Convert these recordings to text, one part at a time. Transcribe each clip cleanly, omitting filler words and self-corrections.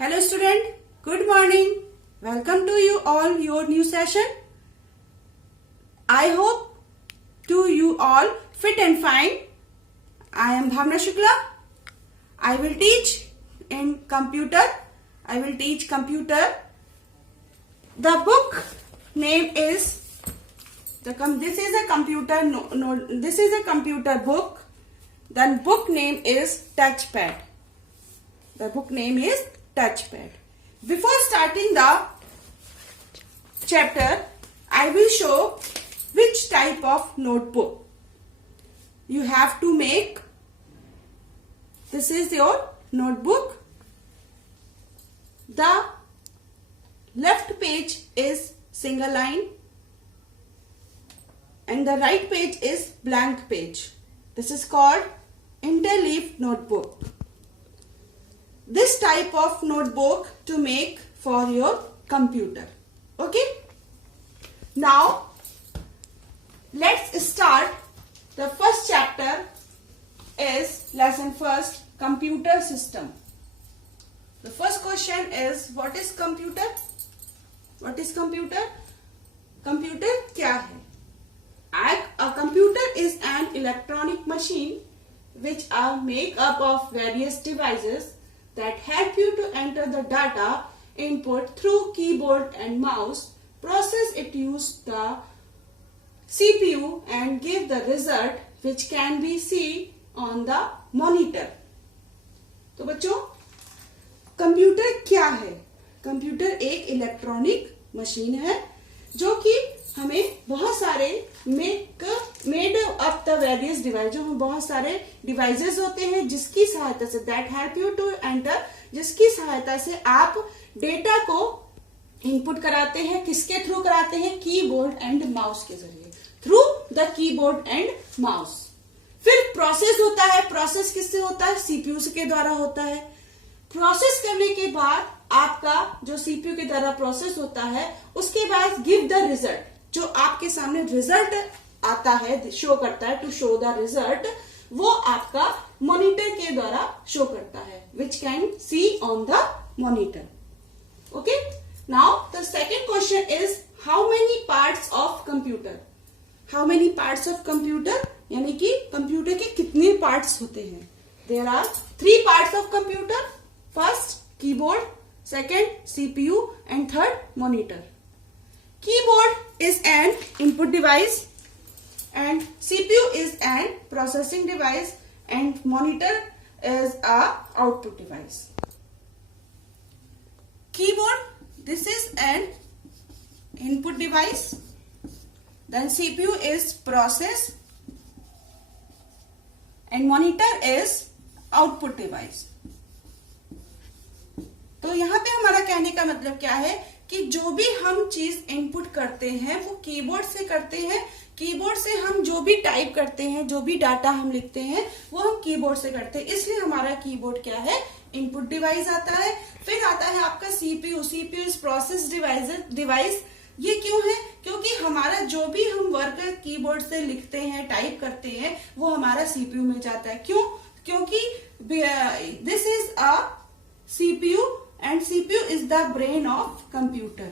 Hello student, good morning. Welcome to you all your new session. I hope to you all fit and fine. I am Bhavna Shukla. I will teach in computer. I will teach computer. The book name is this is a computer this is a computer book. The book name is Touchpad. The book name is Touchpad. Before starting the chapter, I will show which type of notebook you have to make. This is your notebook. The left page is single line and the right page is blank page. This is called interleaf notebook. This type of notebook to make for your computer. Okay. Now let's start. The first chapter is lesson first, computer system. The first question is, what is computer? What is computer? Computer क्या है? A computer is an electronic machine which are made up of various devices that help you to enter the data input through keyboard and mouse, process it use the CPU and give the result which can be seen on the monitor. तो बच्चों, computer क्या है? Computer एक electronic machine है जो कि हमें बहुत सारे made up the various device, जो हम बहुत सारे डिवाइसेस होते हैं जिसकी सहायता से that help you to enter, जिसकी सहायता से आप डेटा को इनपुट कराते हैं. किसके थ्रू कराते हैं? कीबोर्ड एंड माउस के जरिए, through the keyboard and mouse. फिर प्रोसेस होता है. प्रोसेस किससे होता है? सीपीयू के द्वारा होता है. प्रोसेस करने के बाद आपका जो सीपीयू के द्वारा प्रोसेस होता है, उसके बाद गिव द रिजल्ट, जो आपके सामने रिजल्ट आता है, शो करता है, टू शो द रिजल्ट, वो आपका मॉनिटर के द्वारा शो करता है, which can see on the monitor. Okay. Now the second question is, how many parts of computer? How many parts of computer यानी कि कंप्यूटर के कितने पार्ट्स होते हैं? There are 3 parts of computer. First keyboard, second CPU and third monitor. Keyboard is an input device and CPU is an processing device and monitor is a output device. Keyboard, this is an input device, then CPU is process and monitor is output device. तो यहाँ पे हमारा कहने का मतलब क्या है कि जो भी हम चीज इनपुट करते हैं वो कीबोर्ड से करते हैं. कीबोर्ड से हम जो भी टाइप करते हैं, जो भी डाटा हम लिखते हैं, वो हम कीबोर्ड से करते हैं. इसलिए हमारा कीबोर्ड क्या है? इनपुट डिवाइस आता है. फिर आता है आपका CPU. CPU is process device. ये क्यों है? क्योंकि हमारा जो भी हम वर्क कीबोर्ड से लिखते हैं, टाइप करते हैं, वो हमारा सीपीयू में जाता है. क्यों? क्योंकि this is a CPU and CPU is the brain of computer.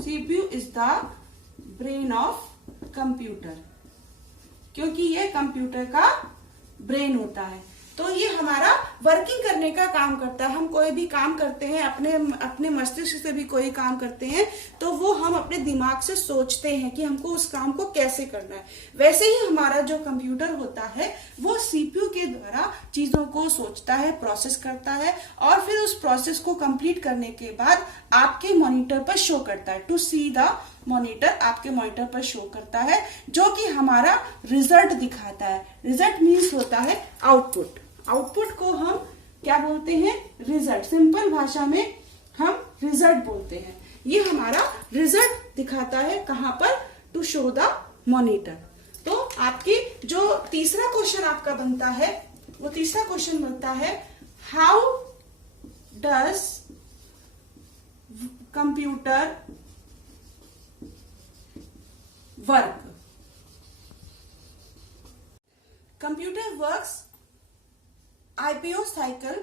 CPU is the brain of computer. क्योंकि ये कंप्यूटर का ब्रेन होता है. तो ये हमारा वर्किंग करने का काम करता है. हम कोई भी काम करते हैं, अपने मस्तिष्क से भी कोई काम करते हैं, तो वो हम अपने दिमाग से सोचते हैं कि हमको उस काम को कैसे करना है. वैसे ही हमारा जो कंप्यूटर होता है वो सीपीयू के द्वारा चीजों को सोचता है, प्रोसेस करता है और फिर उस प्रोसेस को कंप्लीट करने के बाद आपके मॉनिटर पर शो करता है. टू सी द मॉनिटर, आपके मॉनिटर पर शो करता है, जो कि हमारा रिजल्ट दिखाता है. रिजल्ट मीन्स होता है आउटपुट. आउटपुट को हम क्या बोलते हैं? रिजल्ट. सिंपल भाषा में हम रिजल्ट बोलते हैं. ये हमारा रिजल्ट दिखाता है कहां पर? To show the monitor. तो आपकी जो तीसरा क्वेश्चन आपका बनता है, वो तीसरा क्वेश्चन बनता है, how does computer work? Computer works IPO cycle.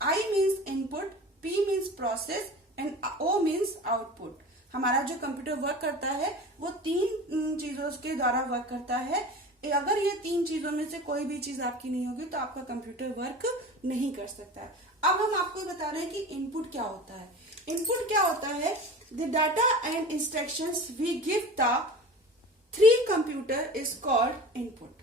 I means input, P means process and O means output. हमारा जो कंप्यूटर वर्क करता है वो तीन चीजों के द्वारा वर्क करता है। अगर ये तीन चीजों में से कोई भी चीज आपकी नहीं होगी तो आपका कंप्यूटर वर्क नहीं कर सकता है। अब हम आपको बता रहे हैं कि इनपुट क्या होता है। इनपुट क्या होता है? The data and instructions we give the three computer is called input.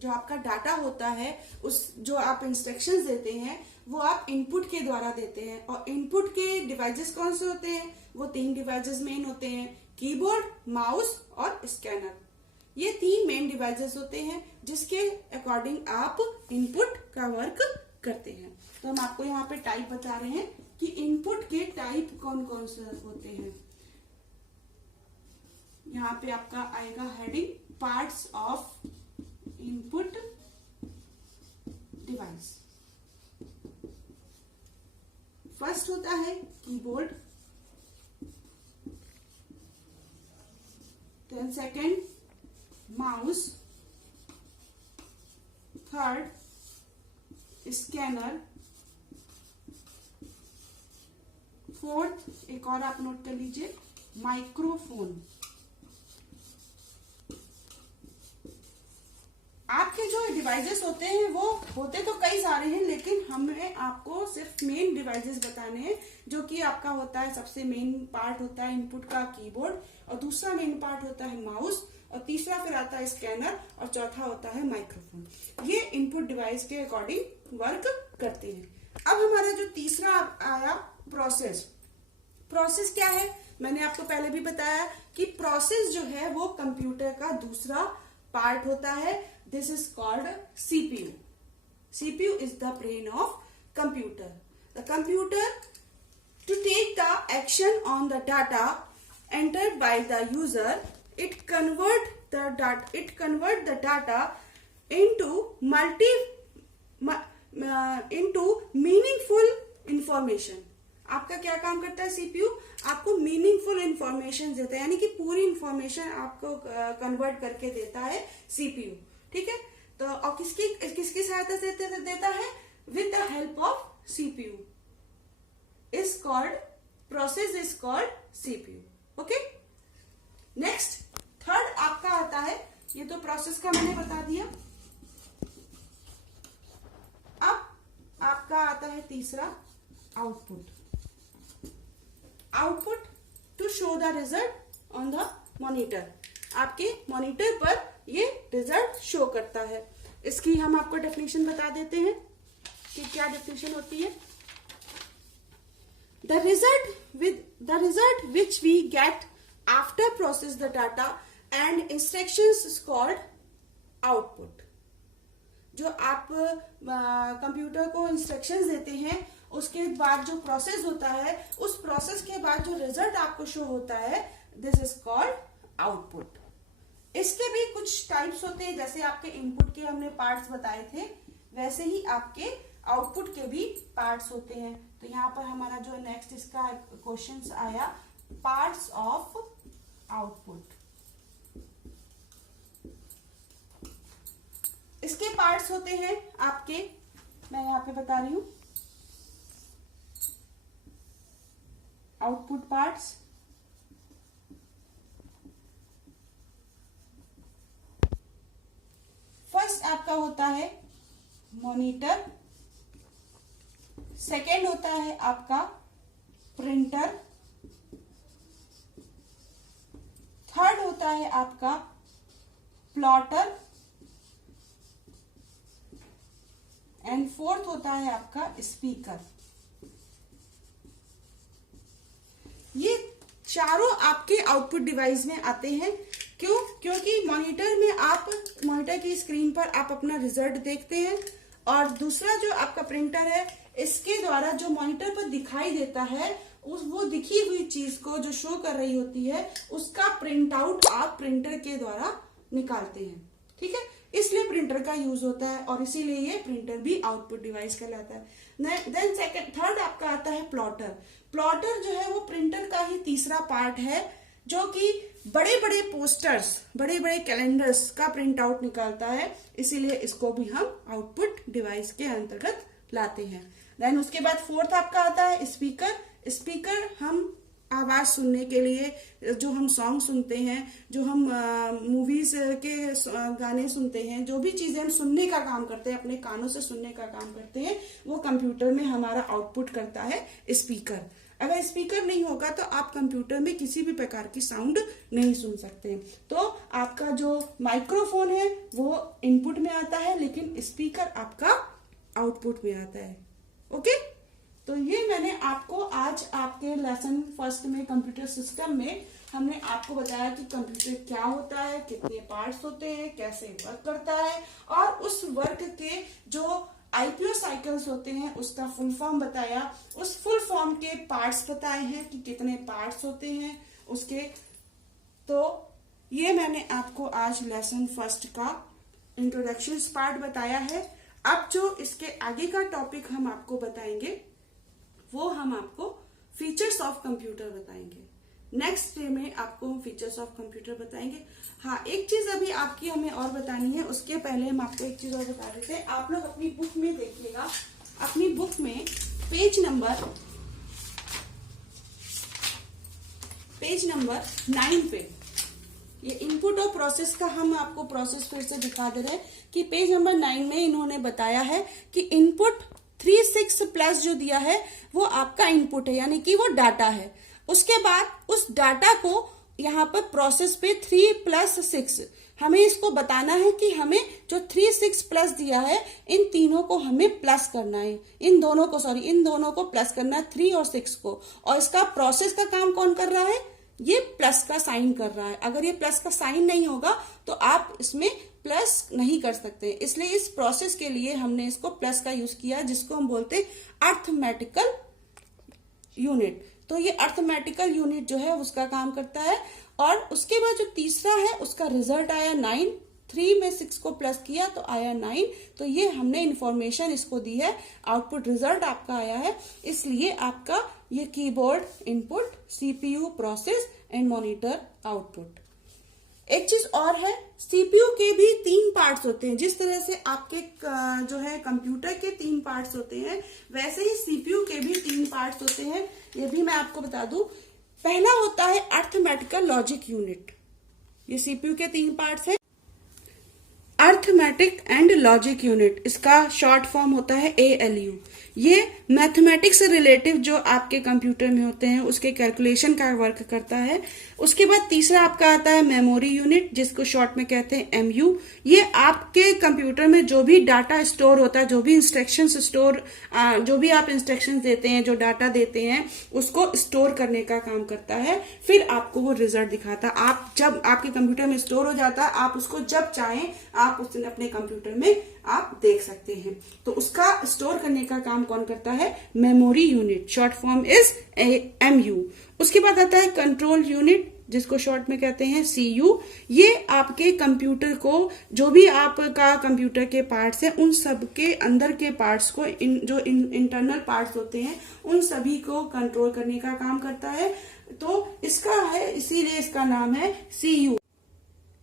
जो आपका डाटा होता है, उस जो आप इंस्ट्रक्शंस देते हैं वो आप इनपुट के द्वारा देते हैं। और इनपुट के डिवाइसेस कौन से होते हैं? वो तीन डिवाइसेस मेन होते हैं, कीबोर्ड, माउस और स्कैनर। ये तीन मेन डिवाइसेस होते हैं जिसके अकॉर्डिंग आप इनपुट का वर्क करते हैं। तो हम आपको यहाँ पे टाइप बता रहे हैं कि इनपुट के टाइप कौन कौन से होते हैं। यहाँ पे आपका आएगा heading, parts of input device. First होता है keyboard, then second mouse, third scanner, fourth एक और आप नोट कर लीजिए, माइक्रोफोन। आपके जो डिवाइसेस होते हैं वो होते तो कई सारे हैं, लेकिन हमें आपको सिर्फ मेन डिवाइसेस बताने हैं। जो कि आपका होता है, सबसे मेन पार्ट होता है इनपुट का कीबोर्ड, और दूसरा मेन पार्ट होता है माउस, और तीसरा फिर आता है स्कैनर, और चौथा होता है माइक्रोफोन। ये इनपुट डिवाइस के अकॉर्डिंग वर्क करते हैं। अब हमारा जो तीसरा आया प्रोसेस। प्रोसेस क्या है? मैंने आपको पहले भी बताया कि प्रोसेस जो है वो कंप्यूटर का दूसरा पार्ट होता है। This is called CPU. CPU is the brain of computer. The computer to take the action on the data entered by the user, it convert the data into into meaningful information. आपका क्या काम करता है CPU? आपको meaningful information देता है, यानी कि पूरी इंफॉर्मेशन आपको कन्वर्ट करके देता है CPU। ठीक है, तो और किसकी सहायता से देता है? With the help of CPU is called, process is called CPU। Okay, next third आपका आता है, ये तो प्रोसेस का मैंने बता दिया। अब आपका आता है तीसरा output. Output to show the result on the monitor. आपके मॉनिटर पर ये रिजल्ट शो करता है। इसकी हम आपको डेफिनेशन बता देते हैं कि क्या डेफिनेशन होती है। The result which we get after process the data and instructions is called output. जो आप कंप्यूटर को इंस्ट्रक्शंस देते हैं, उसके बाद जो प्रोसेस होता है, उस प्रोसेस के बाद जो रिजल्ट आपको शो होता है, दिस इज कॉल्ड आउटपुट। इसके भी कुछ टाइप्स होते हैं, जैसे आपके इनपुट के हमने पार्ट्स बताए थे, वैसे ही आपके आउटपुट के भी पार्ट्स होते हैं। तो यहाँ पर हमारा जो नेक्स्ट इसका क्वेश्चन आया, पार्ट्स ऑफ आउटपुट। इसके पार्ट्स होते हैं आपके, मैं यहाँ पे बता रही हूं, आउटपुट पार्ट्स। फर्स्ट आपका होता है मॉनिटर, सेकेंड होता है आपका प्रिंटर, थर्ड होता है आपका प्लॉटर, एंड फोर्थ होता है आपका स्पीकर। ये चारों आपके आउटपुट डिवाइस में आते हैं। क्यों? क्योंकि मॉनिटर की स्क्रीन पर आप अपना रिजल्ट देखते हैं, और दूसरा जो आपका प्रिंटर है, इसके द्वारा जो मॉनिटर पर दिखाई देता है, वो दिखी हुई चीज को जो शो कर रही होती है, उसका प्रिंट आउट आप प्रिंटर के द्वारा निकालते हैं। ठीक है, इसलिए प्रिंटर का यूज होता है, और इसीलिए ये प्रिंटर भी आउटपुट डिवाइस कहलाता है। देन थर्ड आपका आता है प्लॉटर। प्लॉटर जो है वो प्रिंटर का ही तीसरा पार्ट है, जो कि बड़े बड़े पोस्टर्स, बड़े बड़े कैलेंडर्स का प्रिंट आउट निकालता है, इसीलिए इसको भी हम आउटपुट डिवाइस के अंतर्गत लाते हैं। देन उसके बाद फोर्थ आपका आता है स्पीकर। स्पीकर हम आवाज सुनने के लिए, जो हम सॉन्ग सुनते हैं, जो हम मूवीज के गाने सुनते हैं, जो भी चीजें हम सुनने का काम करते हैं, अपने कानों से सुनने का काम करते हैं, वो कंप्यूटर में हमारा आउटपुट करता है स्पीकर। अगर स्पीकर नहीं होगा तो आप कंप्यूटर में किसी भी प्रकार की साउंड नहीं सुन सकते। तो आपका जो माइक्रोफोन है वो इनपुट में आता है, लेकिन स्पीकर आपका आउटपुट में आता है। ओके, तो ये मैंने आपको आज आपके लेसन फर्स्ट में कंप्यूटर सिस्टम में हमने आपको बताया कि कंप्यूटर क्या होता है, कितने पार्ट्स होते हैं, कैसे वर्क करता है, और उस वर्क के जो आईपीओ साइकिल्स होते हैं उसका फुल फॉर्म बताया, उस फुल फॉर्म के पार्ट्स बताए हैं कि कितने पार्ट्स होते हैं उसके। तो ये मैंने आपको आज लेसन फर्स्ट का इंट्रोडक्शन पार्ट बताया है। अब जो इसके आगे का टॉपिक हम आपको बताएंगे वो हम आपको फीचर्स ऑफ कंप्यूटर बताएंगे। नेक्स्ट डे में आपको फीचर्स ऑफ कंप्यूटर बताएंगे। हाँ, एक चीज अभी आपकी हमें और बतानी है, उसके पहले हम आपको एक चीज और बता देते हैं। आप लोग अपनी बुक में देखिएगा, अपनी बुक में पेज नंबर 9 पे ये इनपुट और प्रोसेस का हम आपको प्रोसेस फिर से दिखा दे रहे हैं कि पेज नंबर 9 में इन्होंने बताया है कि इनपुट 3 प्लस जो दिया है वो आपका इनपुट है, यानी कि वो डाटा है। उसके बाद उस डाटा को यहाँ पर प्रोसेस पे 3 + 6 हमें इसको बताना है कि हमें जो 3 6 प्लस दिया है इन तीनों को हमें प्लस करना है, इन दोनों को प्लस करना है, 3 और 6 को। और इसका प्रोसेस का काम कौन कर रहा है? ये प्लस का साइन कर रहा है। अगर ये प्लस का साइन नहीं होगा तो आप इसमें प्लस नहीं कर सकते, इसलिए इस प्रोसेस के लिए हमने इसको प्लस का यूज किया, जिसको हम बोलते हैं अर्थमेटिकल यूनिट। तो ये अर्थमेटिकल यूनिट जो है उसका काम करता है। और उसके बाद जो तीसरा है उसका रिजल्ट आया 9, 3 में 6 को प्लस किया तो आया 9। तो ये हमने इंफॉर्मेशन इसको दी है, आउटपुट रिजल्ट आपका आया है, इसलिए आपका ये keyboard input, CPU process and monitor output. एक चीज और है, सीपीयू के भी 3 पार्ट्स होते हैं। जिस तरह से आपके जो है कंप्यूटर के 3 पार्ट्स होते हैं, वैसे ही सीपीयू के भी 3 पार्ट्स होते हैं। ये भी मैं आपको बता दूं। पहला होता है अर्थमेटिकल लॉजिक यूनिट। ये सीपीयू के 3 पार्ट्स हैं, अर्थमेटिक एंड लॉजिक यूनिट, इसका शॉर्ट फॉर्म होता है ALU। ये मैथमेटिक्स से रिलेटिव जो आपके कंप्यूटर में होते हैं उसके कैलकुलेशन का वर्क करता है। उसके बाद तीसरा आपका आता है मेमोरी यूनिट, जिसको शॉर्ट में कहते हैं MU। ये आपके कंप्यूटर में जो भी डाटा स्टोर होता है, जो भी जो भी आप इंस्ट्रक्शंस देते हैं, जो डाटा देते हैं, उसको स्टोर करने का काम करता है। फिर आपको वो रिजल्ट दिखाता है। आप जब आपके कंप्यूटर में स्टोर हो जाता है, आप उसको जब चाहें आप उस दिन अपने कंप्यूटर में आप देख सकते हैं। तो उसका स्टोर करने का काम कौन करता है? Memory unit, short form is MU। उसके बाद आता है कंट्रोल यूनिट, जिसको शॉर्ट में कहते हैं CU। ये आपके कंप्यूटर को, जो भी आपका कंप्यूटर के पार्ट्स हैं, उन सब के अंदर के पार्ट्स को, जो इंटरनल पार्ट्स होते हैं, उन सभी को कंट्रोल करने का काम करता है। तो इसका है, इसीलिए इसका नाम है CU।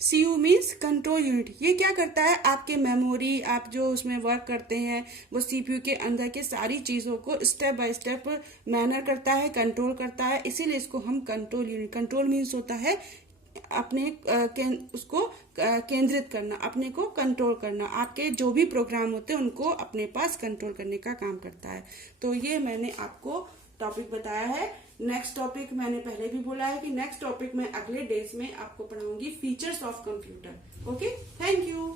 CU means control unit. ये क्या करता है? आपके मेमोरी, आप जो उसमें वर्क करते हैं, वो CPU के अंदर के सारी चीजों को स्टेप बाय स्टेप मैनर करता है, कंट्रोल करता है। इसीलिए इसको हम कंट्रोल यूनिट, कंट्रोल मीन्स होता है अपने उसको केंद्रित करना, अपने को कंट्रोल करना। आपके जो भी प्रोग्राम होते हैं उनको अपने पास कंट्रोल करने का काम करता है। तो ये मैंने आपको टॉपिक बताया है। नेक्स्ट टॉपिक मैंने पहले भी बोला है कि नेक्स्ट टॉपिक मैं अगले डेज में आपको पढ़ाऊंगी features of computer. Okay, thank you.